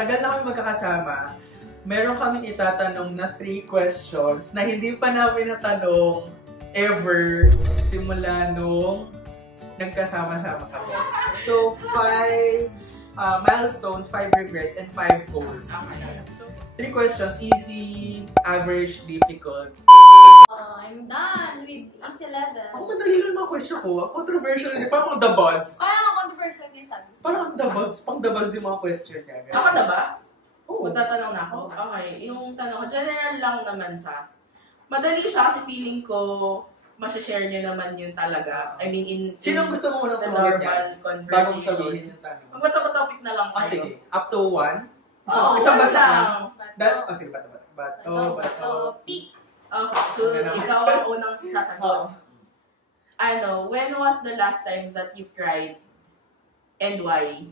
tagal na kami magkakasama, meron kaming itatanong na 3 questions na hindi pa namin natanong ever simula nung nagkasama-sama kami. So, 5 milestones, 5 regrets, and 5 goals. So, 3 questions, easy, average, difficult. I'm done with easy level. Ako madali lang mga question ko. Controversial din. Parang ang the buzz. Parang controversial din sabi. Parang ang the buzz. Pang the buzz yung mga question niya. Ako na ba? Oo. Magtatanong na ako? Okay. Yung tanong ko, general lang naman sa. Madali siya kasi feeling ko masashare niyo naman yun talaga. I mean, in Sinong gusto mo unang the sumagot normal niya? Bago conversation. sabihin yung tanong. Magbato-topic na lang kayo. Sige. Up to 1? Oo, Isang one bagsak lang. lang. Sige, bato. Pick. So, ikaw ang unang sasagot. When was the last time that you cried? And why?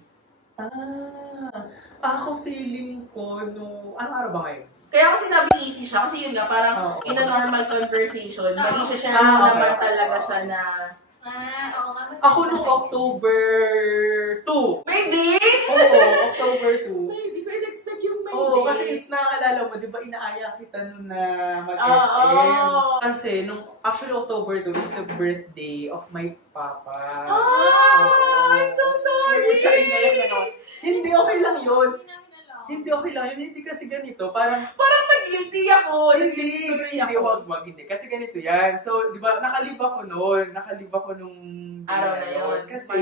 Ako feeling ko no... Anong araw ba ngayon? Kaya ako sinabing easy siya kasi yun nga, parang in a normal conversation, mag-i-share naman talaga siya na... Oo nga. Ako nung October 2. May date? Oo, October 2. Hindi ko in-expect yung may Oo, date. kasi if naaalala mo, di ba inaaya kita nun na mag-SM? Kasi nung actually October 2 is the birthday of my papa. I'm so sorry! Hindi, okay lang yun. Hindi, okay lang yun. Hindi kasi ganito. Parang nag-guilty ako. Hindi, wag. Hindi. Kasi ganito yan. So, di ba, nakalib ako noon. Nakalib ako nung araw na yun. Kasi,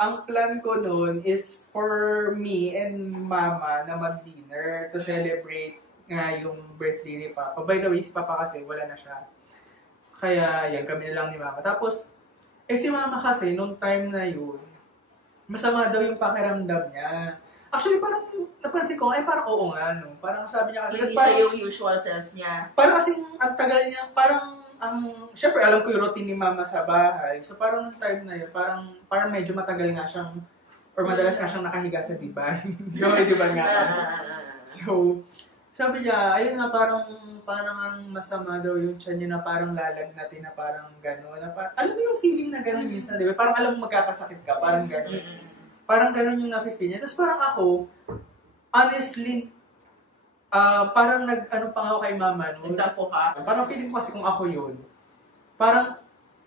ang plan ko noon is for me and mama na mag-dinner to celebrate nga yung birthday ni Papa. By the way, si Papa kasi wala na siya. Kaya, yan, kami na lang ni Mama. Tapos, si Mama kasi, nung time na yun, masama daw yung pakiramdam niya. Actually, parang napansin ko, parang oo nga, no? Parang sabi niya kasi... Hindi siya yung usual self niya. Parang kasing ang tagal niya, parang syempre alam ko yung routine ni Mama sa bahay. So parang nung time na yun, parang medyo matagal nga siyang, or madalas nga siyang nakahiga sa diban. Yung may diban nga. So, sabi niya, ayun nga, parang ang masama daw yung tiyan niya na parang lalagnatin na parang gano'n. Alam mo yung feeling na gano'n minsan, di ba? Parang alam mo magkakasakit ka, parang gano'n. Parang gano'n yung na-feel niya. Tapos parang ako, honestly, parang nag-ano pa ako kay Mama. No? Nagtampo ka? Parang feeling ko kasi kung ako yun, parang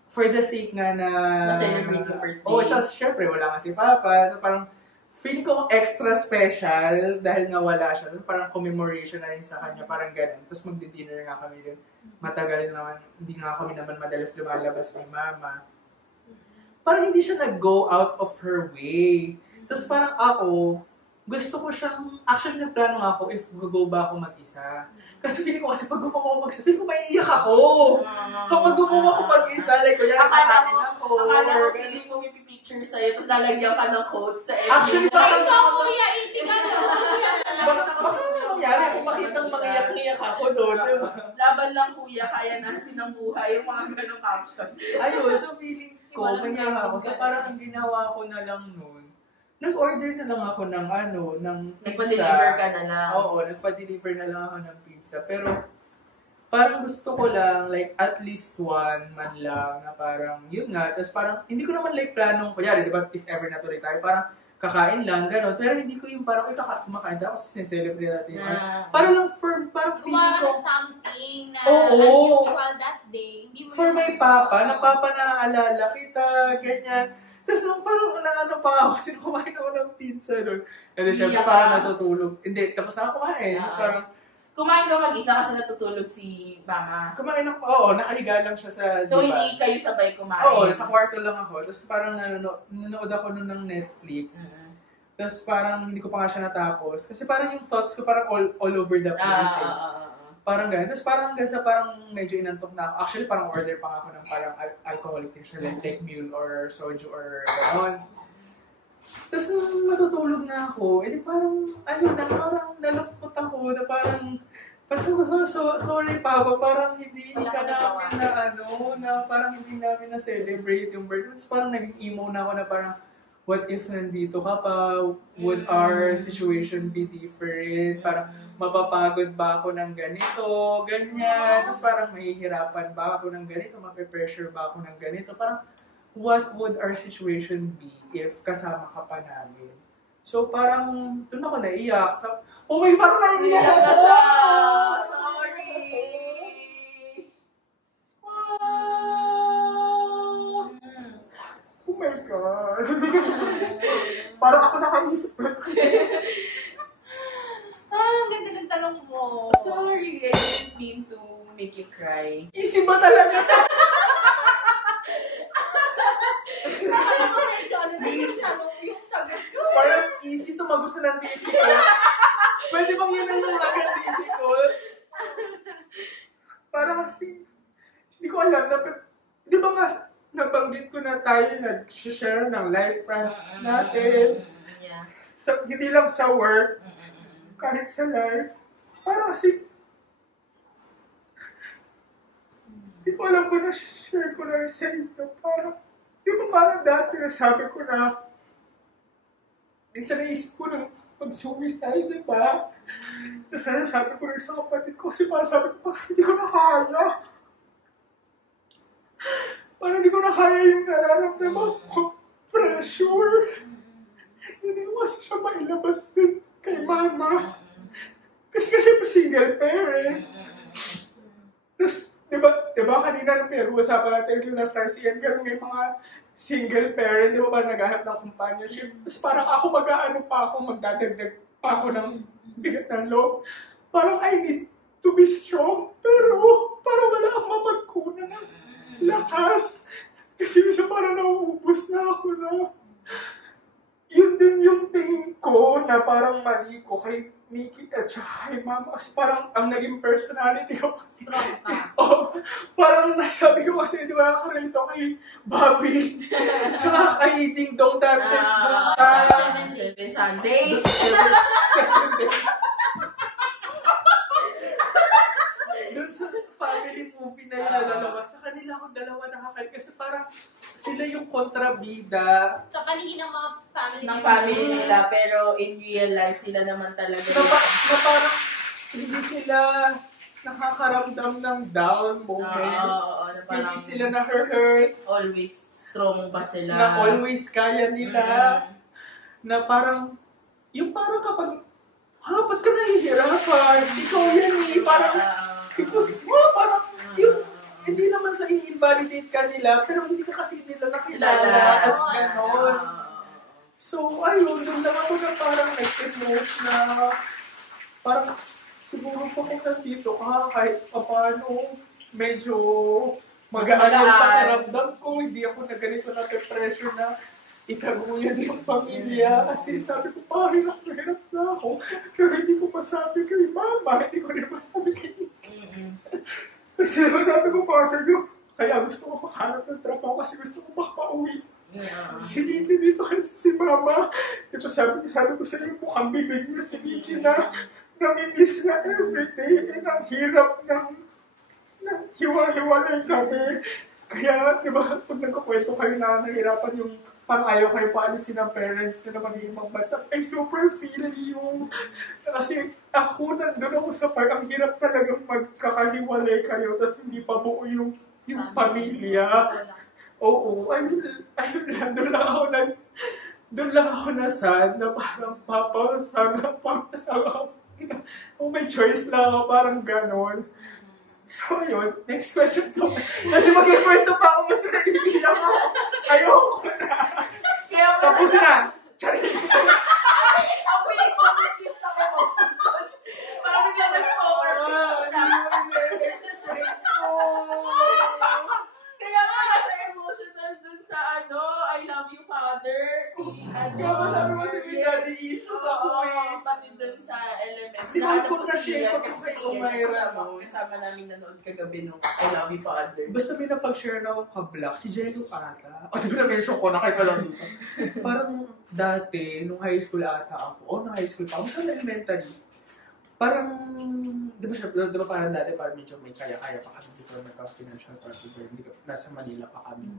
for the sake nga na... Ma-celebrate yung birthday. Oo, just syempre, wala nga si Papa. So, parang feeling ko extra special dahil nga wala siya. So, parang commemoration na rin sa kanya, parang gano'n. Tapos magdi-dinner nga kami dun. Matagal naman, hindi nga kami naman madalas lumalabas ni Mama. Parang hindi siya nag-go out of her way. Tapos parang ako, gusto ko siyang, actually nagplano nga ako if go ba ako mag-isa. Kasi feeling ko kasi pag gumawa ako mag-isa, feeling ko maiiyak ako. Kapag gumawa ako mag-isa, like kuya, kakain ako. Akala ko feeling mo may picture sa'yo, tapos lalagyan ka ng quotes sa FB. Actually, Ay, so kuya, itig baka nangyari, kung makitang mangiyak-ngiyak ako doon. Diba? Laban lang kuya, kaya natin ang buhay, yung mga ganong caption. Ayun, so feeling ko, mangiyak ako. So parang ang ginawa ko na lang noon, nag-order na lang ako ng ng pizza. Nagpa-deliver ka na lang. Oo, nagpa-deliver na lang ako ng pizza. Pero parang gusto ko lang, like, at least one man lang na parang, yun nga. Tapos parang, hindi ko naman like planong, kunyari, di ba, if ever natuloy tayo, parang kakain lang, gano'n. Pero hindi ko yung parang, kumakain tayo kasi sineselebrate natin. Parang lang, parang feeling ko, something na unusual that day. Hindi mo for my papa, na papa naaalala kita, ganyan. Tapos nung parang naano pa ako, kasi kumain ako ng pizza doon. And then syempre parang natutulog. Hindi, tapos na ako kumain. Tapos parang, kumain ka mag-isa kasi natutulog si Mama. kumain ako, oo, nakahiga lang siya sa So, diba? hindi kayo sabay kumain? Oo, sa kwarto lang ako. Tapos parang nanonood ako nun ng Netflix. Tapos parang hindi ko pa nga siya natapos. Kasi parang yung thoughts ko parang all over the place. Parang ganun. Tapos parang hanggang sa parang medyo inantok na ako. Actually, parang order pa nga ako ng parang alcoholic things like mule or soju or gano'n. Tapos nung matutulog na ako, parang, parang nalungkot ako na parang, sorry Papa, parang hindi ka namin na parang hindi namin na-celebrate yung birthday. Tapos parang naging emo na ako na parang, what if nandito ka pa? Would our situation be different? Parang, mapapagod ba ako ng ganito? Ganyan. Tapos parang mahihirapan ba ako ng ganito? Mape-pressure ba ako ng ganito? Parang, what would our situation be if kasama ka pa namin? So, parang, doon ako naiyak. Oh my, parang naiiyak Iyak na ako! siya! Sorry! Oh my God. Parang ako nakaisip. Ang ganda ng tanong mo. Sorry, I didn't mean to make you cry. Easy ba talaga? Ano ko medyo ano na yung tanong, yung sagot ko. Parang easy tumagos na ng difficult. Pwede bang yun na yung agad difficult? Parang kasi, hindi ko alam na, di ba nga, nabanggit ko na tayo nag-share ng life friends natin. Yeah. Hindi lang sa work, kahit sa life. Parang kasi, hindi ko alam kung na-share ko na sa inyo. Parang, yung parang dati na sabi ko na, minsan naisip ko ng mag-suicide, di ba? Tapos sabi ko rin sa kapatid ko, kasi parang sabi ko, parang hindi ko na kaya. Parang hindi ko na kaya yung nararamdaman ko. Pressure. Hindi ko kasi siya mailabas din kay mama. Kasi single parent. Tapos, diba kanina nung pinag-uusapan natin yung narcissism, ganun yung mga single parent, di ba parang naghahanap ng companionship. Tapos parang ako magdadagdag pa ako ng bigat ng loob. Parang I need to be strong, pero parang wala akong mapagkunan ng lakas. Kasi isa parang nauubos na ako na. Yun din yung tingin ko na parang mali ko kay Nikki at saka kay Mama. Kasi parang ang naging personality ko. Strong ka. Oh, parang nasabi ko kasi di ba nakarelate ako kay Bobby. Tsaka kay Ding Dong Dantes dun sa... 7 Sundays. Dun sa family movie na yun na dalawa. Sa kanila akong dalawa nakakait kasi parang sila yung kontrabida. Sa paningin ng mga family. Ng family nila, pero in real life, sila naman talaga. Na parang hindi sila nakakaramdam ng down moments. Oo, na parang Hindi sila na-hurt. always strong pa sila. Na always kaya nila. Na parang, yung parang kapag, ba't ka nahihirapan? Ikaw yan eh. Parang, parang, yung, hindi naman sa ini-invalidate ka nila, pero hindi ka kasi nila nakilala as ganon. So, ayun, doon lang ako na parang nag-emote na, parang, siguro po kung nandito ka, kahit paano, medyo magaan yung pakiramdam ko, hindi ako na ganito na pressure na itaguyan yung pamilya. Kasi sabi ko, hirap na ako. Pero hindi ko masabi kay mama, hindi ko rin masabi kay Kasi sabi ko, kaya gusto ko makahanap ng trabaho kasi gusto ko makapauwi. Si Nikki dito kasi si mama. Ito sabi ko sa iyo, mukhang bibig niya si Nikki na namimiss na everyday. And ang hirap ng hiwa-hiwalay kami. Kaya, di ba, pag nagkakwesto kayo na nahirapan yung parang ayaw kayo paalisin ng parents ko na mag-iimang bansa. I super feel you. Kasi ako nandun ako sa parang ang hirap talagang magkakahiwalay kayo tapos hindi pa buo yung pamilya. Oo, ayun lang, doon lang ako na-sad na parang papa, sana ako. Kung may choice lang ako, parang ganon. So, ayun. Next question to. Kasi mag-rekwento pa ako, mas nag-iiyak ako. Ayoko na. Tapos na. Ang bilis ko na shift ang emotion. Parang bigla nag-power. Kaya nga nasa emotional dun sa I love you, Father. Kaya ba sabi mo si daddy issues ako eh. Pati dun sa element. Di ba kung na-share ko kay Umayra mo? Kasama namin nanood kagabi nung I love you, Father. Basta may napag-share na akong ka-block, si Jello ata. O, di ba na-mention ko, nakita lang dito. Parang dati, nung high school ata ako, nung high school pa ako, sa elementary, parang, di ba parang dati, parang medyo may kaya-kaya pa kami dito nagka-financial partner, nasa Manila pa kami.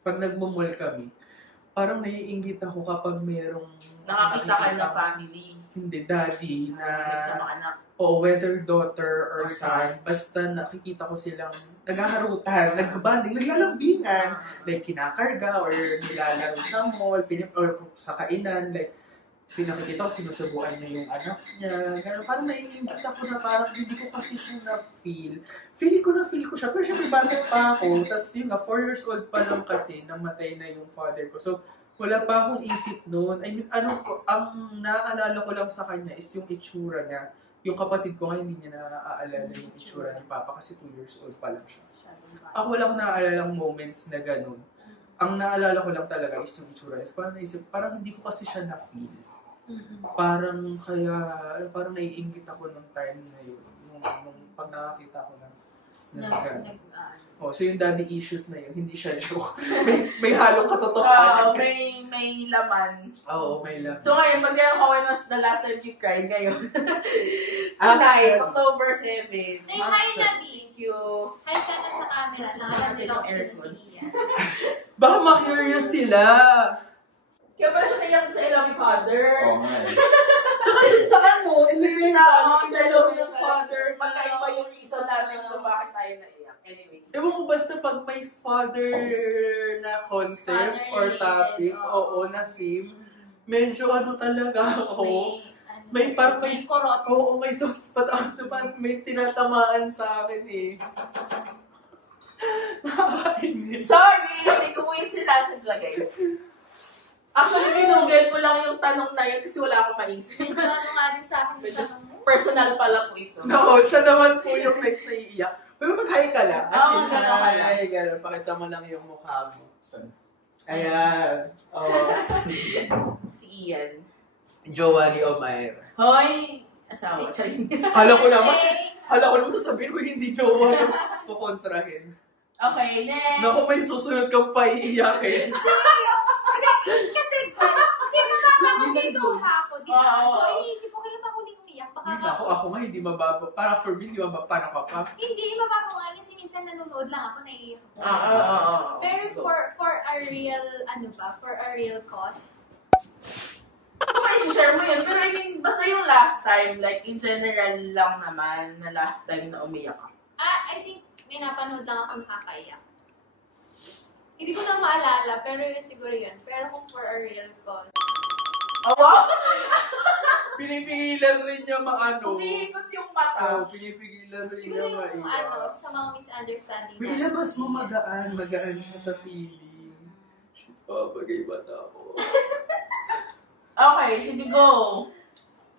Pag nagmumol kami, parang naiinggit ako kapag merong Nakakita ka ng family. Hindi, daddy, na Nagsama anak. o whether daughter or son, basta nakikita ko silang naghaharutan, nagbabanding, naglalambingan, like kinakarga or nilalaro sa mall, or sa kainan, like, Kasi nakikita ko, sinusubuan niya yung anak niya. Gano'n, parang naiingit ako na parang hindi ko kasi siya na-feel. Feel ko siya. Pero syempre, bakit pa ako? Tapos yun nga, 4 years old pa lang kasi, namatay na yung father ko. So, wala pa akong isip noon. I mean, ang naaalala ko lang sa kanya is yung itsura niya. Yung kapatid ko nga, hindi niya naaalala yung itsura ni Papa kasi 2 years old pa lang siya. Ako lang naaalala moments na gano'n. Ang naalala ko lang talaga is yung itsura niya. Parang naisip, parang hindi ko kasi siya na-feel. Parang naiingit ako ng time na yun. Nung pag nakakita ko lang. So yung daddy issues na yun, hindi siya joke. may halong katotohanan. May laman. Oo, may laman. So ngayon, magkano when was the last time you cried ngayon? Tonight, October 7. Say hi, Nabi. Thank you. Hi ka na sa camera. Nakakatilaw sila si Ian. Baka ma-curious sila. Kaya pala siya naiyak sa I Love You, Father. Oo nga. Tsaka yun sa elemental, I love you, Father. Magkaiba yung reason natin kung bakit tayo naiyak. Anyway. Ewan ko basta pag may father na concept or topic, na theme, medyo talaga ako. May parang may korot. Oo, may soft spot ako na parang may tinatamaan sa akin eh. Nakakainis. Sorry, hindi ko win sila sa guys. Actually, ginugel ko lang yung tanong na yun kasi wala akong maisip. Medyo nga din sa akin yung tanong mo. Personal pala po ito. No, siya naman po yung next na iiyak. Pero mag-hi ka lang. Oo, gano'n ka lang. Ay, gano'n. Pakita mo lang yung mukha mo. Ayan. Oh. Si Ian. Jowa ni Omaira. Hoy! Asawa. Kala ko naman sasabihin mo hindi jowa yung pukontrahin. Okay, next. Naku, may susunod kang paiiyakin. Kasi, hindi makakasiduha ako, di ba? So, iniisip ko, kailan ba huling umiyak? Baka Ako nga, hindi mababa. Para for me, hindi mababa. Paano ka pa? Hindi, mababa ko nga. Kasi minsan nanonood lang ako, naiiyak ako. Pero for a real, for a real cause. Okay, share mo yun. Pero I mean, basta yung last time, like in general lang naman, na last time na umiyak ka. I think may napanood lang ako nakakaiyak. Hindi ko na maalala, pero yun siguro yun. Pero kung for a real cause. Oh, wow! Pinipigilan rin niya Umiikot yung mata. Pinipigilan rin Siguro niya yung sa mga misunderstanding. Ilabas mo magaan siya sa feeling. Bagay bata ako. Okay, sige, go.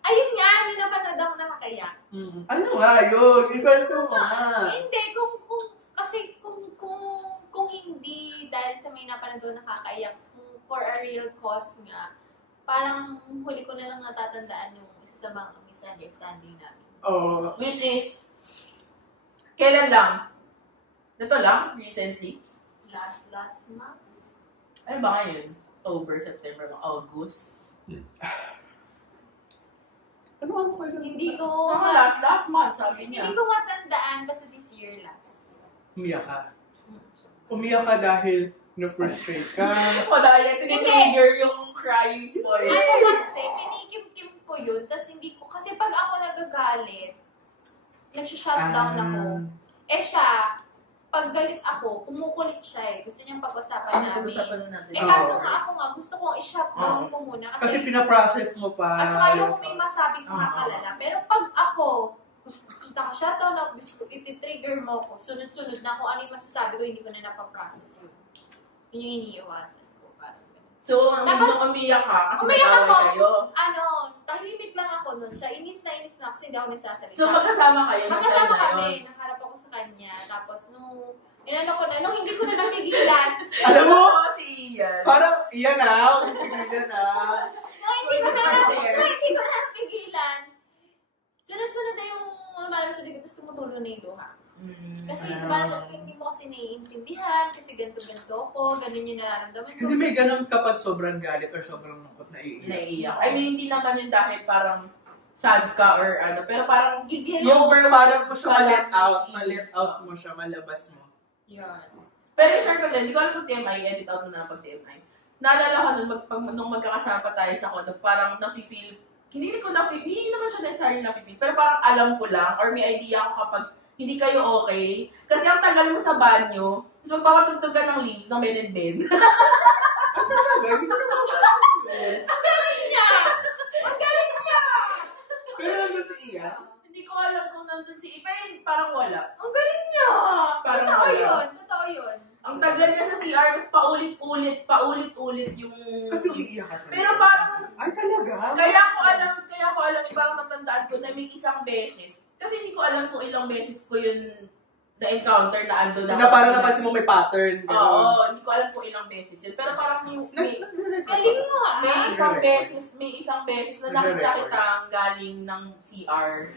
Ayun nga, may napanood ako nakakaiyak. Ano nga yun? Ikwento mo nga. Hindi, kung hindi dahil sa may napanood nakakaiyak, kung for a real cause nga, parang huli ko na lang natatandaan yung isa sa mga misunderstanding namin. Oh. Which is, kailan lang? Ito lang? Recently? Last month. Ano ba ngayon? October, September, August? Ano kayo? Hindi ko last month, sabi niya. Hindi ko matandaan, basta this year lang. Umiyak ka? Umiyak ka dahil na-frustrate ka? Wala yan, tinitrigger yung crying boy. Kasi, pinikim-kim ko yun, tas hindi ko, kasi pag ako nagagalit, nagsha-shutdown ako. Siya, pag galit ako, kumukulit siya eh. Gusto niyang pag-usapan namin. Kaso nga ako gusto kong i-shutdown ko muna. Kasi pinaprocess mo pa. At saka yung may masabing nakakalala. Pero pag ako, gusto kita ka shutdown na gusto iti-trigger mo ko, sunod-sunod na kung ano yung masasabi ko, hindi ko na napaprocess yun. Yun yung iniiwasan ko. So, nung umiyak ka, kasi nag-away kayo. Tahimik lang ako nun. Siya, inis na kasi hindi ako nagsasalita. So, magkasama kayo? Magkasama kami. Nakaharap ako sa kanya. Tapos, nung hindi ko na napigilan. Alam mo, si Ian. parang, iyan pigilan Nung hindi ko na napigilan. Sunod-sunod na yung lumalabas sa likod, tapos tumutulo na yung luha. Kasi parang hindi mo kasi naiintindihan, kasi ganito-ganito ako, ganun yung nararamdaman ko. Hindi may ganun kapag sobrang galit or sobrang lungkot na Naiiyak. I mean, hindi naman yun dahil parang sad ka or pero parang yung parang mo siya ma-let out mo siya, malabas mo. Yan. Pero sure ko din, hindi ko alam kung TMI, edit out mo na lang pag TMI. Naalala ko nung magkakasama pa tayo sa condo, parang nafe-feel, hindi naman siya necessarily nafe-feel, pero parang alam ko lang, or may idea ako kapag hindi kayo okay. Kasi ang tagal mo sa banyo, tapos magpapatugtog ka ng leaves ng Ben and Ben. Talaga? Hindi ko naman Ang galing niya! wala. Ang galing niya! Parang Totoo wala. yun. Totoo yun. Ang tagal niya sa CR, tapos paulit-ulit yung... Kasi umiiyak ka sa Pero parang, ay, talaga? kaya ko alam, parang natandaan ko na may isang beses. Kasi hindi ko alam kung ilang beses ko yun na-encounter na ando na. Na parang napansin mo may pattern. Oo, hindi ko alam kung ilang beses yun. Pero parang Galing mo may isang beses na nakita kita galing ng CR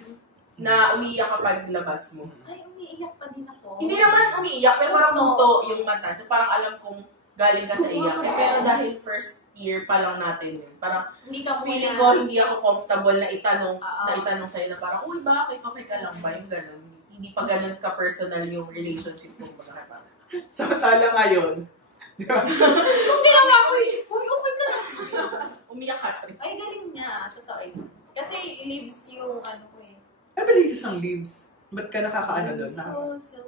na umiiyak kapag labas mo. Ay, umiiyak pa din ako. Hindi naman umiiyak, pero parang muto yung mata. So parang alam kong galing ka sa iyak. Pero dahil first year pa lang natin yun. Parang Hindi ka feeling ko hindi ako comfortable na itanong sa'yo na parang, uy, bakit okay ka lang ba? Yung gano'n. Hindi pa gano'n ka-personal yung relationship mo. Samantala ngayon, di ba? Kung ginawa ko uy, okay ka lang. Umiyak ka siya. Ay, galing niya. Totoo yun. Kasi leaves yung ano ko eh. I believe yung leaves. Ba't ka nakakaano doon? So,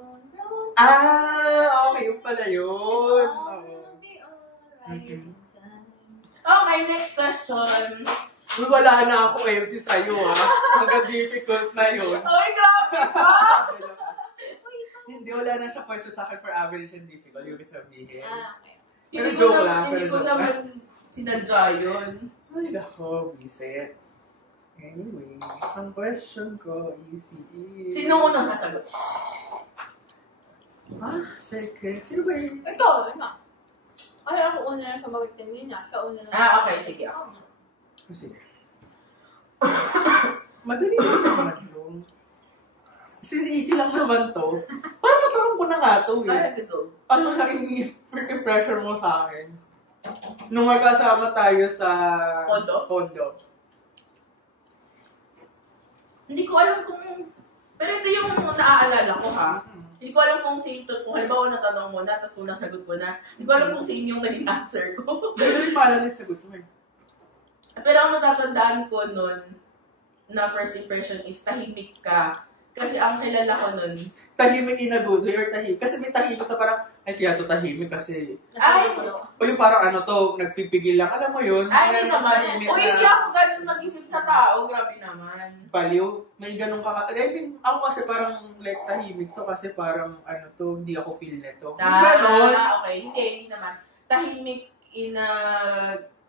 Okay, yung pala yun. Okay, next question. Uy, wala na ako MC sa'yo, ha? Hanggang difficult na yun. Ay, grabe ka! Hindi, wala na siya pwesto sa akin for average and difficult. Yung sabihin. Okay. Pero joke lang. Hindi ko naman sinadya yun. Ay, nako, visit. Anyway, ang question ko is... Sino unang sasagot? Second. Sino ba yun? Ikaw, ano? Ay, ako una na sabagot kanina. Siya una na. Okay, sige. Sige. Madali lang naman yun. Easy lang naman to. Parang natanong ko na nga to eh. Ay, go. Ano naging freaking pressure mo sa akin? Nung magkasama tayo sa condo. Hindi ko alam kung... Pero ito yung naaalala ko, ha? Hindi ko alam kung same to. Kung halimbawa natanong mo na, tapos kung nasagot ko na, hindi ko alam kung same yung naging answer ko. Hindi pala na sagot mo eh. Pero ang natatandaan ko nun, na first impression is tahimik ka. Kasi ang kilala ko nun, Tahimik in a good way or tahimik. Kasi may tahimik na parang, ay kaya to tahimik kasi... ay, O yung parang ano to, nagpipigil lang. Alam mo yun? ay, hindi naman. tahimik Uy, hindi ako ganun mag-isip sa tao. Grabe naman. Baliw. May ganun I mean, ako kasi parang like tahimik to kasi parang ano to, hindi ako feel neto. Ganon. Okay. Hindi naman. Tahimik in a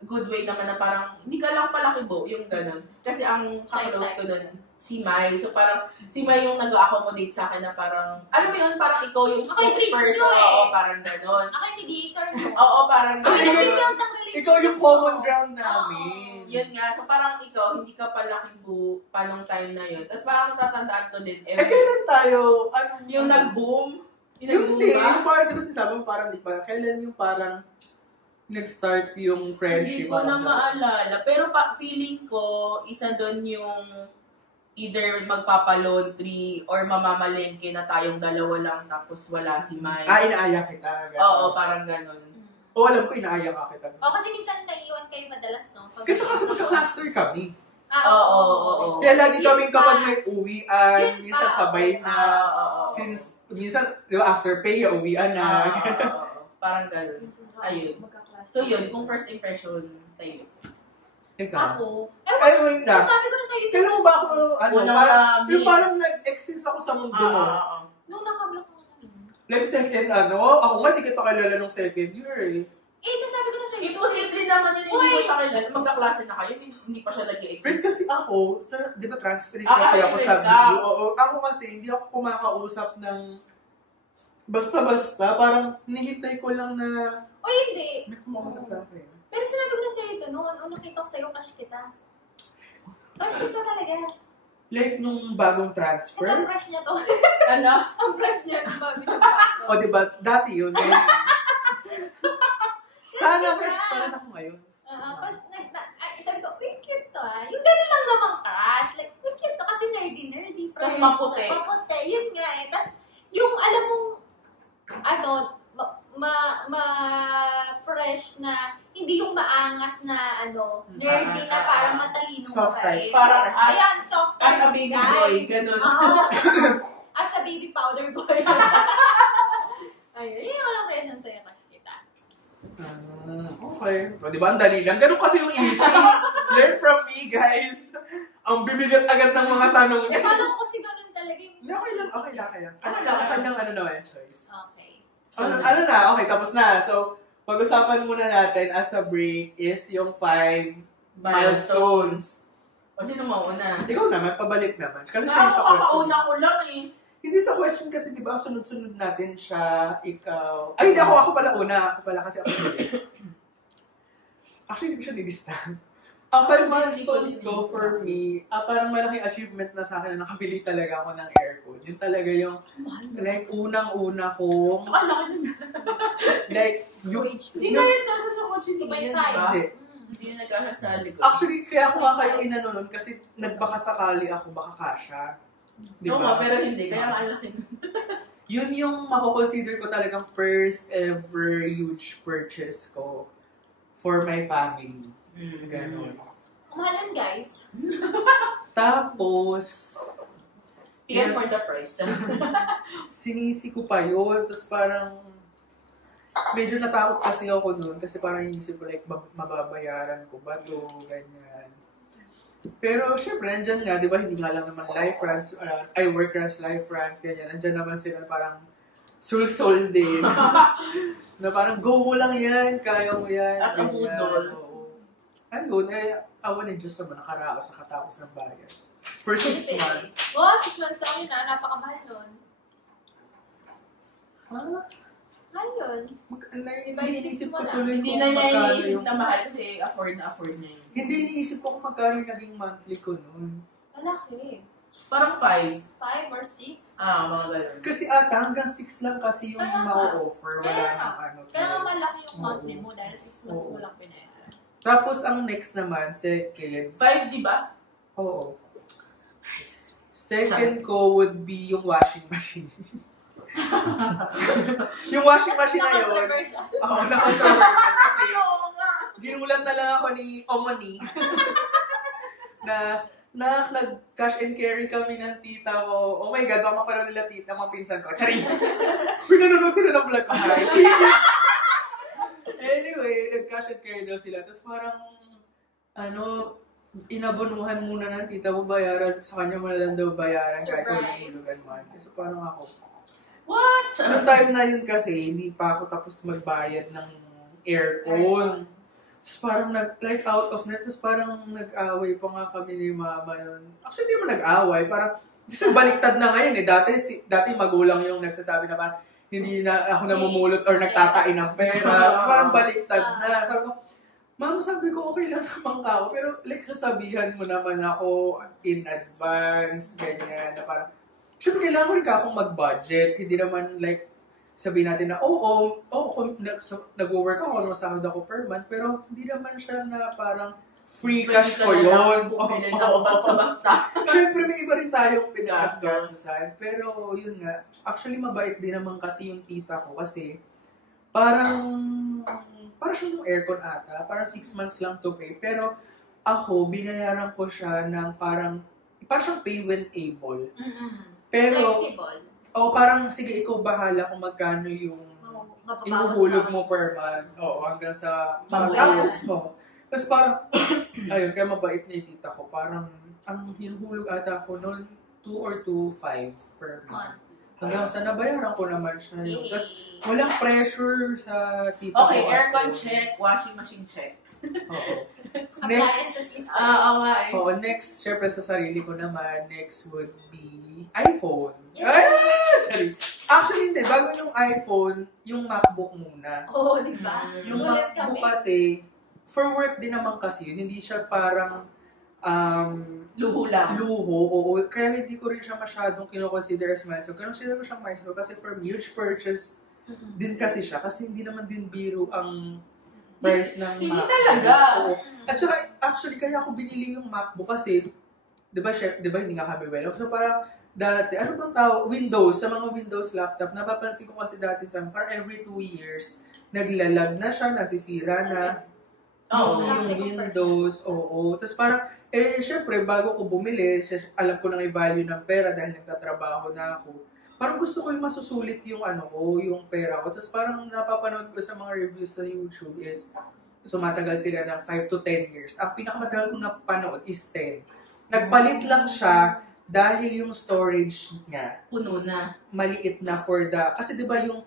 good way naman na parang, hindi ka lang palakibo, yung ganun. Kasi ang kaklose ko nun, si Mai. So parang, si Mai yung nag-accommodate sa akin na parang, alam mo yun, parang ikaw yung spokesperson. Oo, parang gano'n. Ako yung mediator mo. Oo, parang Ako gano'n. yung nag-build ng relationship. Ikaw yung common ground namin. Yun nga. So parang ikaw, hindi ka palakibo pa nung time na yun. Tapos parang natatandaan ko din. Kailan tayo, yung nag-boom. Yung yung parang, di ba sinasabi mo parang di pa, kailan yung parang nag-start yung friendship? Hindi ko na maalala. Pero feeling ko, isa doon yung either magpapalaundry or mamamalengke na tayong dalawa lang tapos wala si Mai. Inaaya kita. Ganun. Oo, parang ganun. Oo, alam ko, inaaya ka kita. Kasi minsan naiiwan kayo madalas, no? Kasi magka-cluster kami. Oo. Kaya lagi kaming kapag may uwian, minsan sabay na. Since, minsan, di ba, after pay, uwian na. Parang ganun. Ayun. So yun, kung first impression, tayo. Ikaw? Ako? Wait na. Sabi ko na sa'yo. Kailan mo ba ako, yung parang nag-exist ako sa mundo mo. Nung nakablock ko na. Like second, ako nga, di kita kilala nung second year eh. Sabi ko na sa'yo. Imposible naman yun, hindi mo siya kilala. Magkaklase na kayo, hindi pa siya nag-exist. Friends kasi ako, di ba transfer kasi ako sa video. Oo, ako kasi, hindi ako kumakausap ng basta-basta. Parang nihintay ko lang na Hindi. may kumakausap sa akin. Pero sinabi ko na sa'yo ito, nung nakita ko sa'yo, crush kita. Crush kita talaga. Like nung bagong transfer. Kasi ang crush niya to. Ano? Ang crush niya nung bago niya. O diba, dati yun. Sana fresh pa rin ako ngayon. Sabi ko, uy, cute to ah. Yung gano'n lang namang crush. Like, uy, cute to. Kasi nerdy, fresh. Tapos maputi. Maputi, yun nga eh. Tapos, yung alam mong, fresh na, hindi yung maangas na, nerdy na parang matalino Soft ka type. Parang ayan, soft type. as a baby boy, ganun. As a baby powder boy. Ayun, yung walang presyon sa'yo, crush kita. Okay. O diba, ang dali lang. Ganun kasi yung easy. Learn from me, guys. Ang bibigat agad ng mga tanong niya. Kala ko kasi ganun talaga yung Okay lang. Kanyang naman choice. Okay. Okay, tapos na. So, pag-usapan muna natin as a break is yung 5 milestones. O sino mauna? Ikaw naman, pabalik naman. Kasi siya yung sa question. Kakauna ko lang eh. Hindi sa question kasi, di ba, sunod-sunod natin siya, ikaw. Ay, hindi ako pala una. Ako pala kasi ako balik. Actually, hindi ko siya nilista. Ang 5 milestones ko for me, parang malaking achievement na sa akin na nakabili talaga ako ng aircon. Yun talaga yung, like, unang-una kong, Tsaka laki nun. like, yung, Sino yun kasi sa kotse niya, di ba? Hindi. Hindi yun nagkakasali ko. Actually, kaya ako nga kayo inano nun kasi nagbaka sakali ako, baka kasha. Di Oo ba? nga, pero hindi. Kaya nga laki nun. Yun yung mako-consider ko talagang first ever huge purchase ko for my family. Ganon. Mahalan, guys. Tapos, PM for the price. sinisi ko pa yun. Tapos parang, medyo natakot kasi ako nun. Kasi parang inisip ko like, mababayaran ko ba ito, ganyan. Pero syempre, nandyan nga, di ba, hindi nga lang naman Life France, I work as Life France, ganyan. Nandyan naman sila parang sul-sol din. Na parang, go mo lang yan, kaya mo yan. At ang budol. Ayun, awan ni Diyos naman, nakaraos sa katapos ng bayan. For 6 months. Wow, 6 months lang yun napakamahal nun. Mahal yun. Hindi iniisip ko tuloy Hindi na niya iniisip na mahal kasi afford niya yun. Hindi iniisip ko kung magkano yung naging monthly ko noon. Malaki. Parang 5. 5 or 6? Mga ganun. Kasi hanggang 6 lang kasi yung Kaya mako-offer. Wala Kaya nang ano. Kaya nga malaki yung monthly mo dahil 6 months mo lang pinayaran. Tapos ang next naman, second. 5, di ba? Oo. Second ko would be yung washing machine. Yung washing machine na yun. Oo, na-controversial kasi ginulat na lang ako ni Omoni na nag-cash and carry kami ng tita mo. Oh my God, baka mapanood nila tita, mga pinsan ko. Charing! Pinanonood sila ng vlog ko. Anyway, nag-cash and carry daw sila. Tapos parang, inabonuhan muna ng tita mo bayaran. Sa kanya mo na lang daw bayaran kahit walang hulugan man. So parang ako, What? Noong time na yun kasi, hindi pa ako tapos magbayad ng aircon. Tapos parang like out of net, tapos parang nag-away pa nga kami ni mama yun. Actually, hindi mo nag-away. Parang, kasi baliktad na ngayon eh. Dati magulang yung nagsasabi na parang, hindi na ako namumulot or nagtatain ng pera. Parang baliktad na. Sabi ko, Ma'am, sabi ko, okay lang naman ka ako. Pero like, sasabihan mo naman ako in advance, ganyan, na parang, syempre, kailangan rin ka akong mag-budget. Hindi naman like, sabihin natin na, nag-work ako, masahod ako per month, pero hindi naman siya na parang free cash ko yun. Basta-basta. Syempre, may iba rin tayong pinag-gastusan. Pero yun nga, actually mabait din naman kasi yung tita ko kasi parang siyang yung aircon ata, parang 6 months lang to pay. Pero ako, binayaran ko siya ng parang siyang pay when able. Pero, flexible. Parang, sige, ikaw bahala kung magkano yung ihuhulog mo per month. Hanggang sa matapos mo. Tapos parang, ayun, kaya mabait niya yung tita ko. Parang, ang hinuhulog ata ko noon, 2 or 2.5 per month. Hanggang sa nabayaran ko naman siya yun. Tapos, walang pressure sa tita ko. Okay, aircon check, washing machine check. Oo. Next, next, syempre sa sarili ko naman, next would be iPhone. Sorry. Actually, hindi. Bago yung iPhone, yung MacBook muna. Oo, di ba? Yung MacBook kasi, for work din naman kasi yun. Hindi siya parang luho lang. Oo. Kaya hindi ko rin siya masyadong kinoconsider as milestone. Consider ko siyang milestone kasi for huge purchase din kasi siya. Kasi hindi naman din biro ang price ng Hindi MacBook. talaga. Oo. At saka, actually, kaya ako binili yung MacBook kasi, di ba hindi nga kami well off. So parang, dati, ano bang tawag? Windows, sa mga Windows laptop, napapansin ko kasi dati sa parang every 2 years, naglalag na siya, nasisira na. Yung Windows, Tapos parang, syempre, bago ko bumili, alam ko nang i-value ng pera dahil nagtatrabaho na ako. Parang gusto ko yung masusulit yung yung pera ko. Tapos parang napapanood ko sa mga reviews sa YouTube is, matagal sila ng 5 to 10 years. Ang pinakamatagal kong napanood is 10. Nagpalit lang siya dahil yung storage nga, Puno na. maliit na for the, kasi di ba yung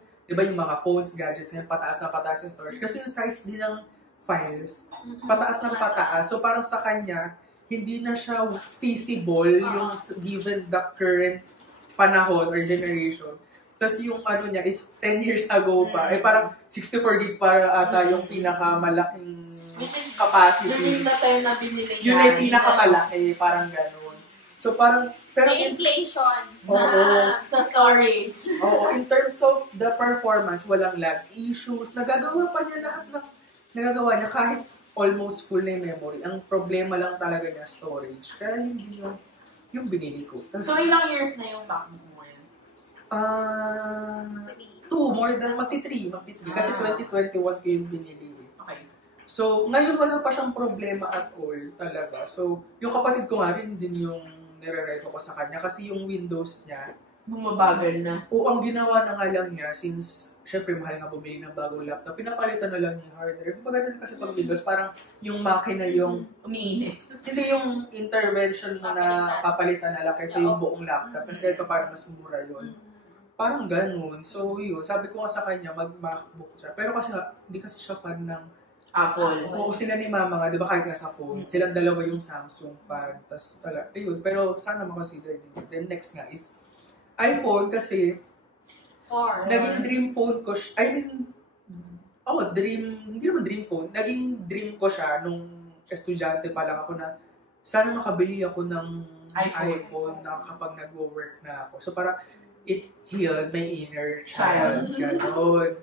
mga phones, gadgets, ngayon, pataas na pataas yung storage. Kasi yung size din ng files, pataas ng pataas. So parang sa kanya, hindi na siya feasible yung given the current panahon or generation. Tapos yung ano niya is 10 years ago pa. Eh parang 64 gig para ata yung pinakamalaking capacity. Yun na time na binili niya. Yun ay pinakamalaki, parang gano'n. So parang, pero May inflation. Oo. Sa storage. Oo, in terms of the performance, walang lag issues. Nagagawa pa niya lahat ng nagagawa niya kahit almost full na yung memory. Ang problema lang talaga niya storage. Kaya hindi yung binili ko. So, ilang years na yung MacBook mo ngayon? 2, more than, magti-3. Kasi 2021 ko yung binili. Okay. So, ngayon wala pa siyang problema at all talaga. So, yung kapatid ko nga rin din yung nire-reto ko sa kanya kasi yung Windows niya, Bumabagal na. o ang ginawa na nga lang niya, since syempre mahal nga bumili ng bagong laptop, pinapalitan na lang yung hard drive. Pag ganun kasi pag Windows, parang yung makina yung, Umiinit. hindi yung intervention mo na papalitan na lang kaysa yung buong laptop. Kasi kahit pa parang mas mura yun. Parang ganun. So yun, sabi ko nga sa kanya, mag-MacBook siya. Pero kasi hindi kasi siya fan ng Apple. Oo, sila ni mama nga, di ba kahit nga sa phone, silang dalawa yung Samsung fan. Tapos talaga, ayun. Pero sana makonsider din. Then next nga is iPhone kasi naging dream phone ko siya. Hindi naman dream phone. Naging dream ko siya nung estudyante pa lang ako na sana makabili ako ng iPhone na kapag nag-work na ako. So parang it healed my inner child. Ganon.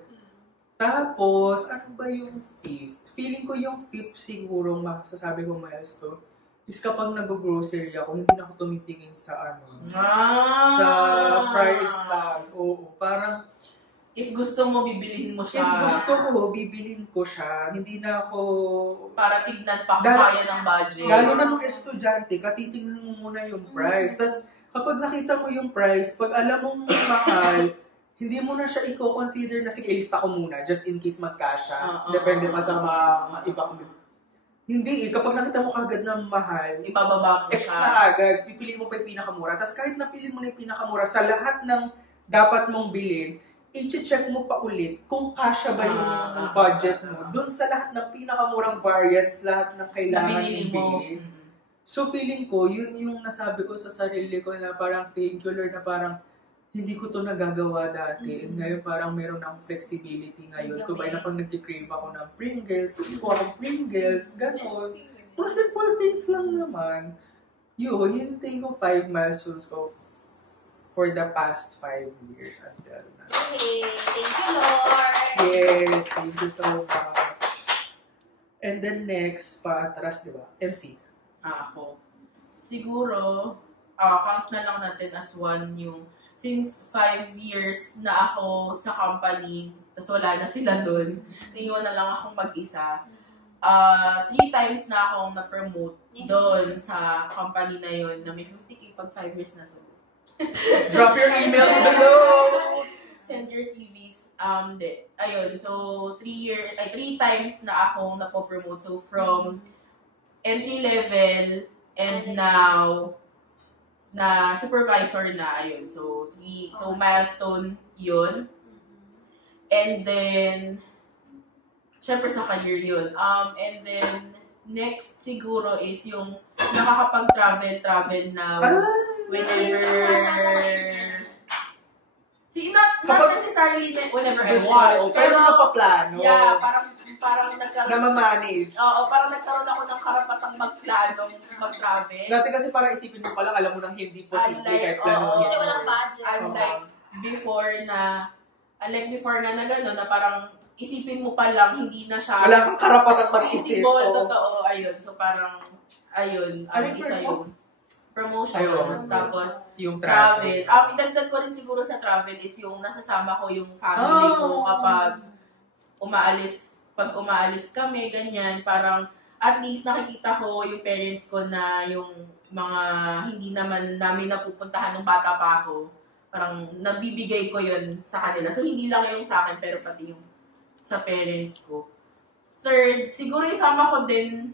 Tapos, ano ba yung fifth? Feeling ko yung fifth siguro masasabi ko milestone is kapag nag-grocery ako, hindi na ako tumitingin sa sa price tag. Oo, parang if gusto mo, bibilhin mo siya. if gusto ko, bibilin ko siya. Hindi na ako Para tignan pa kung kaya ng budget. lalo na nung estudyante, katitingnan mo muna yung price. Tapos, kapag nakita mo yung price, pag alam mong mahal, hindi mo na siya i-consider na sige, ilista ko muna just in case magkasya. Depende pa sa mga iba kong. Hindi kapag nakita mo kagad na mahal, Ibababa mo extra siya. agad, pipili mo pa yung pinakamura. Tapos kahit napili mo na yung pinakamura, sa lahat ng dapat mong bilhin, i-check mo pa ulit kung kasya ba yung budget mo. Doon sa lahat ng pinakamurang variants, lahat ng kailangan mong bilhin. So feeling ko, yun yung nasabi ko sa sarili ko na parang thank you Lord na parang hindi ko to nagagawa dati. And ngayon parang meron akong flexibility ngayon. Kubay na pag nag-crave ako ng Pringles, hindi ko akong Pringles, gano'n. Mga simple things lang naman. Yun, yung tingin ko 5 milestones ko for the past 5 years until now. Yay! Thank you, Lord! Yes, thank you so much. And then next, paatras, di ba? MC. Ako. Siguro, count na lang natin as one yung since 5 years na ako sa company, tapos wala na sila doon, tingin na lang akong mag-isa. 3 times na akong na-promote doon sa company na yun na may 50K pag 5 years na. So, drop your emails below! Send your CVs. Ayun, so 3 times na akong napopromote. So from entry level and now na supervisor na, ayun. So milestone yun. And then syempre sa career yun. And then next siguro is yung nakakapag-travel na whenever not necessarily whenever I want. Pero napaplano. Yeah, parang nagkaroon. Namamanage. Oo, parang nagkaroon ako ng karapatang mag-travel. Dati kasi parang isipin mo palang, alam mo nang hindi posible kahit plano. Kasi walang budget. Unlike before na gano'n, na parang isipin mo pa lang, hindi na siya wala kang karapatang mag-isip. Totoo, ayun. So parang, ayun, Ano isa yun. Promotion, Ayun, tapos yung travel. Idagdag ko rin siguro sa travel is yung nasasama ko yung family ko kapag umaalis kami, ganyan, parang at least nakikita ko yung parents ko na yung mga hindi naman namin napupuntahan ng bata pa ako. Parang nabibigay ko yun sa kanila. So, hindi lang yung sa akin, pero pati yung sa parents ko. Third, siguro isama ko din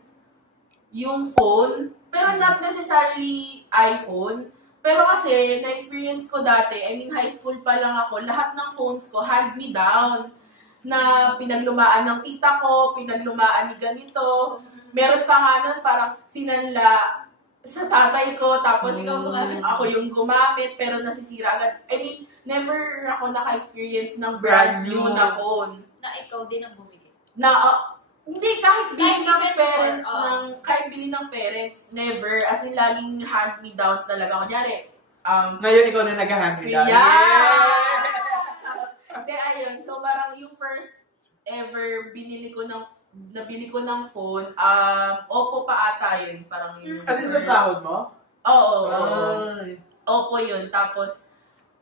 yung phone, pero not necessarily iPhone, Pero kasi, na-experience ko dati, I mean, high school pa lang ako, lahat ng phones ko hand-me-down. Na pinaglumaan ng tita ko, pinaglumaan ni ganito. Meron pa nga nun, parang sinanla sa tatay ko, tapos ako yung gumamit, pero nasisira agad. I mean, never ako naka-experience ng brand new na phone. Na ikaw din ang bumili. Hindi, kahit bili ng parents, kahit bili ng parents, never. As in, laging hand-me-downs talaga. Kunyari, ngayon ikaw na nag-hand-me-down. Yeah! Hindi, ayun. So, parang yung first ever nabili ko ng phone, Oppo pa ata yun. Parang yun. Kasi sa sahod mo? Oo. Oppo yun. Tapos,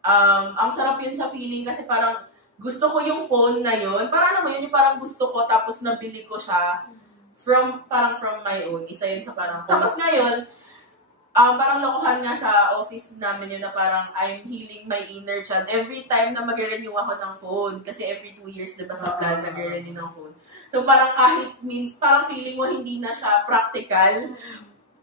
ang sarap yun sa feeling kasi parang gusto ko yung phone na yun. Parang ano mo yun, yung parang gusto ko tapos nabili ko siya from my own. Isa yun sa parang. Tapos ngayon, parang lokohan nga sa office namin yun na parang I'm healing my inner child every time na mag-renew ako ng phone. Kasi every 2 years, diba sa plan, nag-renew ng phone. So parang kahit parang feeling mo hindi na siya practical.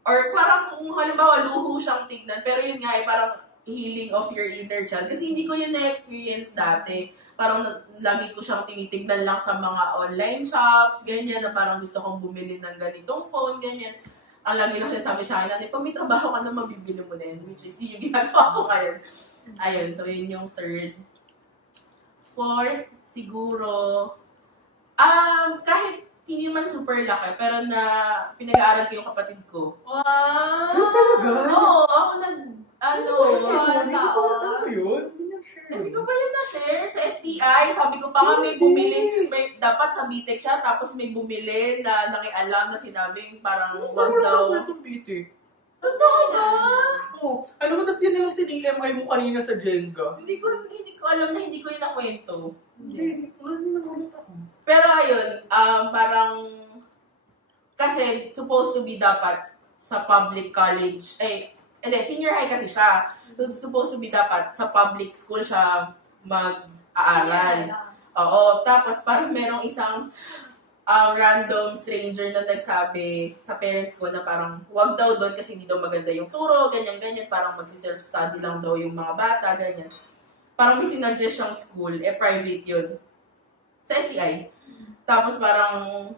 Or parang kung halimbawa luho siyang tignan. Pero yun nga parang healing of your inner child. Kasi hindi ko yun na-experience dati. Parang lagi ko siyang tinitignan lang sa mga online shops, ganyan, na parang gusto kong bumili ng ganitong phone, ganyan. Ang lagi lang sinasabi sa akin, pag may trabaho ka na, mabibili mo na yun, which is yung ginagawa ko ngayon. Ayun, so yun yung third. Fourth, siguro, kahit hindi man super laki, pero na pinag-aaral ko yung kapatid ko. Wow! Talaga? Oo, ako hindi ko pa yun na-share sa STI. Sabi ko pa nga may bumili, dapat sa BTEC siya, tapos may bumili na nakialam na sinabing parang wag daw. Totoo ba? Oo. Alam mo, yun na lang tin-EMI mo kanina sa Jenga. Hindi ko alam na hindi ko yun nakwento. Hindi. Pero ayun, parang kasi supposed to be dapat sa public college, senior high kasi siya. So, supposed to be dapat sa public school siya mag-aaral. Oo. Tapos parang merong isang random stranger na nagsabi sa parents ko na parang wag daw doon kasi hindi daw maganda yung turo, ganyan-ganyan. Parang magsi-self-study lang daw yung mga bata, ganyan. Parang may sinuggest siyang school, private yun. Sa STI. Tapos parang,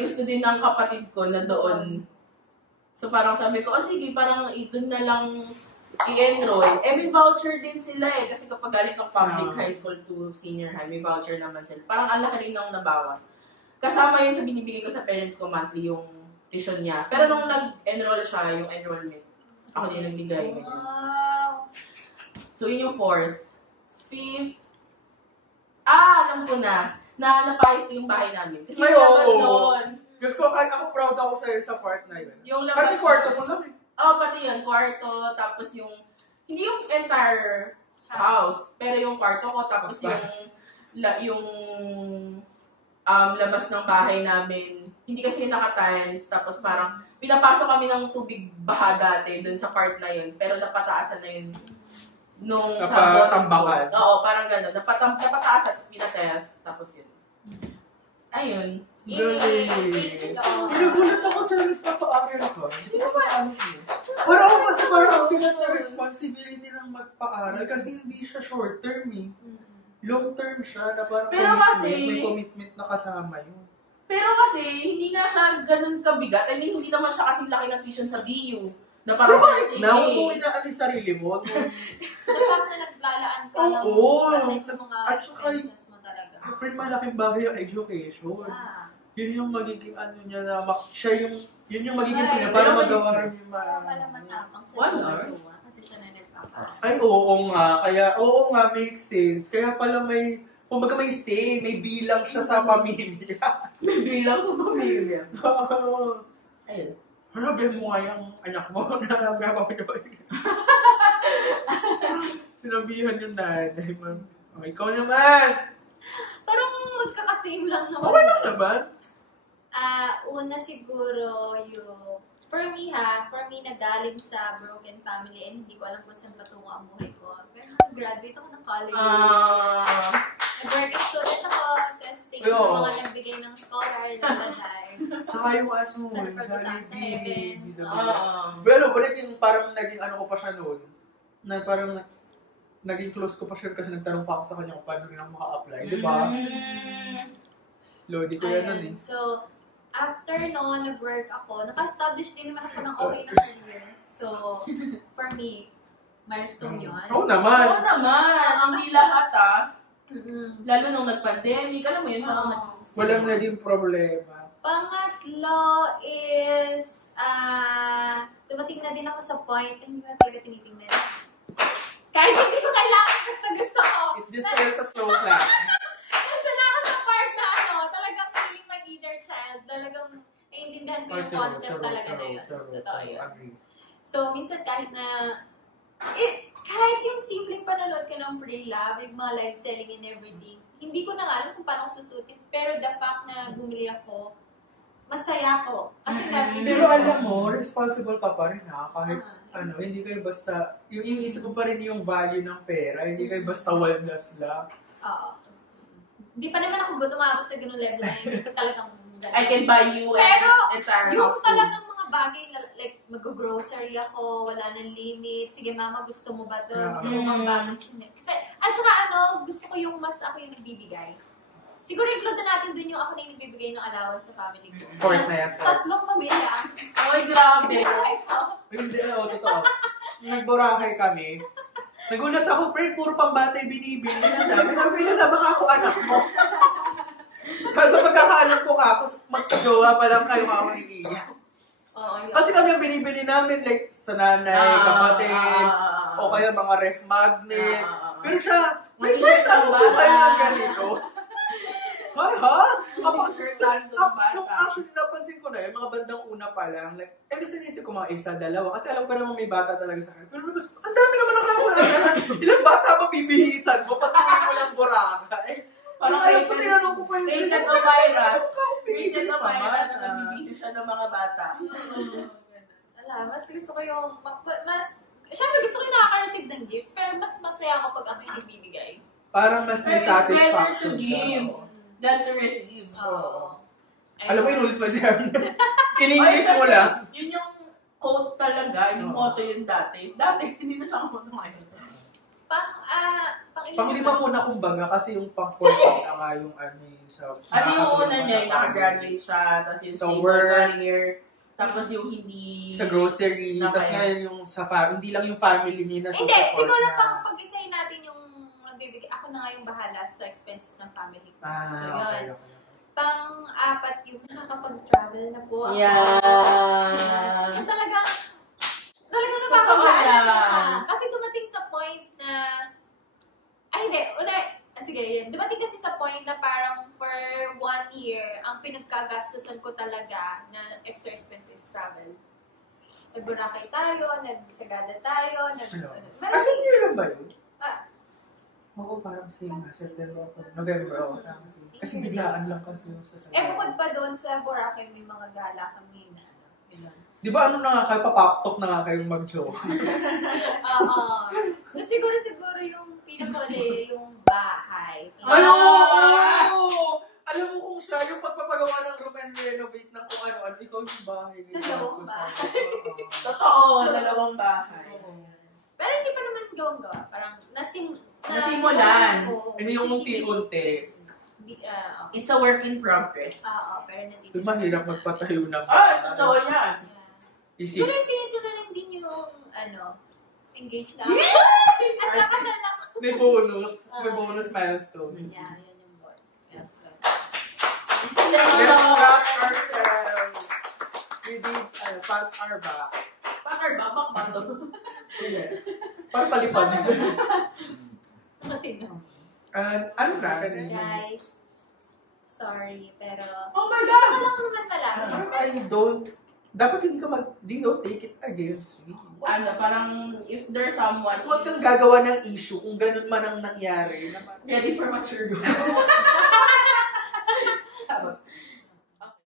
gusto din ng kapatid ko na doon. So parang sabi ko, sige, parang doon na lang i-enroll. May voucher din sila kasi kapag galing ng public high school to senior high, may voucher naman sila. Parang ang laki rin nang nabawas. Kasama yun sa binibigay ko sa parents ko monthly yung tuition niya. Pero nung nag-enroll siya, yung enrollment, ako din nagbigay. Wow! So yun yung fourth. Fifth, alam ko na napayos ko yung bahay namin. Kasi yung labas doon. Diyos ko, kahit ako proud ako sa'yo sa part na yun. Yung labas pati kwarto mo lang pati yun. Kwarto, tapos yung, hindi yung entire house, pero yung kwarto ko, tapos yung labas ng bahay namin, hindi kasi naka-tiles, tapos parang pinapasok kami ng tubig baha dati dun sa part na yun, pero napataasan na yun nung sa bonus ko. Oo, parang gano'n. Napataasan, pinatiles, tapos yun. Ayun. Nagulat ako sa nagpapaaral ko. Hindi ko pa alam yun. Pero ako kasi parang ang pinag-responsibility ng magpaaral kasi hindi siya short term long term siya na parang may commitment na kasama yun. Pero kasi, hindi nga siya ganun kabigat. I mean, hindi naman siya kasing laki ng tuition sa BU. Na parang na huwag mo inaalis sarili mo. The fact na naglalaan ka lang kasi sa mga expenses mo talaga. Friend, malaking bagay yung education. Yun yung magiging niya na yun yung magiging niya para magawa rin yung Para pala matapang sa mga jowa kasi siya na nagpapaaral. Ay, oo nga, makes sense. Kaya pala kumbaga may say, may bilang siya sa pamilya. May bilang sa pamilya. Ayun. Harabihan mo nga yung anak mo na nagpapagawa. Sinabihan yung nanay, ma'am. Ikaw naman! Parang magkakasame lang naman. Okay lang naman. Una siguro yung, for me nagaling sa broken family and hindi ko alam kung saan patungo ang buhay ko. Pero nag-graduate ako ng college. Nag-working student ako, testing sa mga nagbigay ng scholar, naladay. Saka yung Jollibee. Pero balik yung parang naging ko pa siya noon. Na parang naging close ko pa siya kasi nagtanong pa ako sa kanya kung paano rin ako maka-apply. Di ba? Lodi ko yan nun eh. So, after nag-work ako, naka-establish din naman ako ng okay na career. So, for me, milestone yun. Oo naman. Hindi lahat Lalo nung nag-pandemic, alam mo yun, walang naging problema. Pangatlo is, dumating na din ako sa point, hindi ko na talaga tinitingnan. Kahit hindi ko kailangan, basta gusto ko. It deserves a slow clap. Basta lang ako sa part na talagang feeling my inner child. Talagang naiintindihan ko yung concept talaga na yun. Totoo yun. So, minsan kahit na, kahit yung simpleng panonood ka ng pre-love, yung mga live selling and everything, hindi ko na nga alam kung paano ko susutin. Pero the fact na bumili ako, masaya ko. Kasi pero alam mo, responsible ka pa rin kahit hindi kayo basta, yung iniisip ko pa rin yung value ng pera, hindi kayo basta wellness lang. Oo. Hindi pa naman ako umabot sa ganung level na yun. Talagang I can buy you pero, entire yung house. talagang mga bagay na, like, mag-grocery ako, wala nang limit. Sige, mama, gusto mo ba ito? Gusto mo bang bagay? Kasi, at saka gusto ko yung mas ako yung nagbibigay. Siguro include na natin dun yung ako na yung nagbibigay ng allowance sa family ko. Fourth na yan. 3 pamilya. Oy, grabe. Hindi, totoo. Nag-Boracay kami. Nagulat ako, friend, puro pambata yung binibili na dami. Sabi na baka ako anak mo. Kasi pagkakaalam ko magkajowa pa lang kayo ako ni Iya. Kasi kami ang binibili namin, like, sa nanay, kapatid, o kaya mga ref magnet. Pero siya, may size ako po kayo ng ganito. Ay, ha? Nung actually napansin ko na mga bandang una pa lang, like, kasi naisip ko mga isa, dalawa, kasi alam ko naman may bata talaga sa akin. Pero ang dami naman nakakulagan. Ilang bata mabibihisan mo, patuloy mo lang Boracay. Parang alam ko, tinanong ko pa yung Rated o Myra na nagbibihis siya ng mga bata. Mas gusto ko yung, syempre gusto ko yung nakaka-receive ng gifts, pero mas masaya ako pag ako yung ibibigay. Parang mas may satisfaction siya. Than to receive. Alam mo, inulit mo siya. In-English mo lang. Yun yung quote talaga, yung motto yun dati. Dati, hindi na siya ako ngayon. Pang-lima muna kumbaga kasi yung pang-4 na nga yung sa... Yung una niya, yung nakagraduate siya, tapos yung stable career, tapos yung hindi... Sa grocery, tapos ngayon yung sa hindi lang yung family niya na hindi, siguro pang pag-isayin natin yung nagbibigay. Ako na nga yung bahala sa expenses ng family ko. So yun. Pang-apat yung nakakapag-travel na po ako. Yeah. Talagang napapagdaan siya. Kasi dumating sa point na, sige, yun. Dumating kasi sa point na parang for 1 year, ang pinagkagastusan ko talaga na extra expenses travel. Nag-Boracay tayo, nag-Sagada tayo, Kasi year lang ba yun? Oo, parang same nga. September, November, kasi biglaan lang kasi yung sa Sagada. Bukod pa doon sa Boracay, may mga gala kami na, Di ba na nga kayo, papaptok na nga kayong mag-joke? Oo. So, siguro yung pinakuli, yung bahay. Alam mo kung siya, yung pagpapagawa ng room and renovate ng kung ano-ano, ikaw yung bahay. Dalawang bahay. Totoo, 2 bahay. Pero hindi pa naman gawang-gawa. Parang nasimulan. Hindi yung unti-unti. It's a work in progress. Oo, pero nandito. Mahirap magpatayo ng totoo yan. Siguro ito na lang din yung, engaged na. At nakasal lang. May bonus. May bonus milestone. Yeah, yan yung bonus. Yes, let's clap ourselves. We did pat our back. Pat our back? Back ba ito? Para palipad. Ano na? Guys, sorry, pero... Oh my God! Gusto ko lang naman pala. Dapat hindi ka don't take it against me. Parang, if there's someone... Huwag kang gagawa ng issue kung ganun man ang nangyari. Ready for mature goals.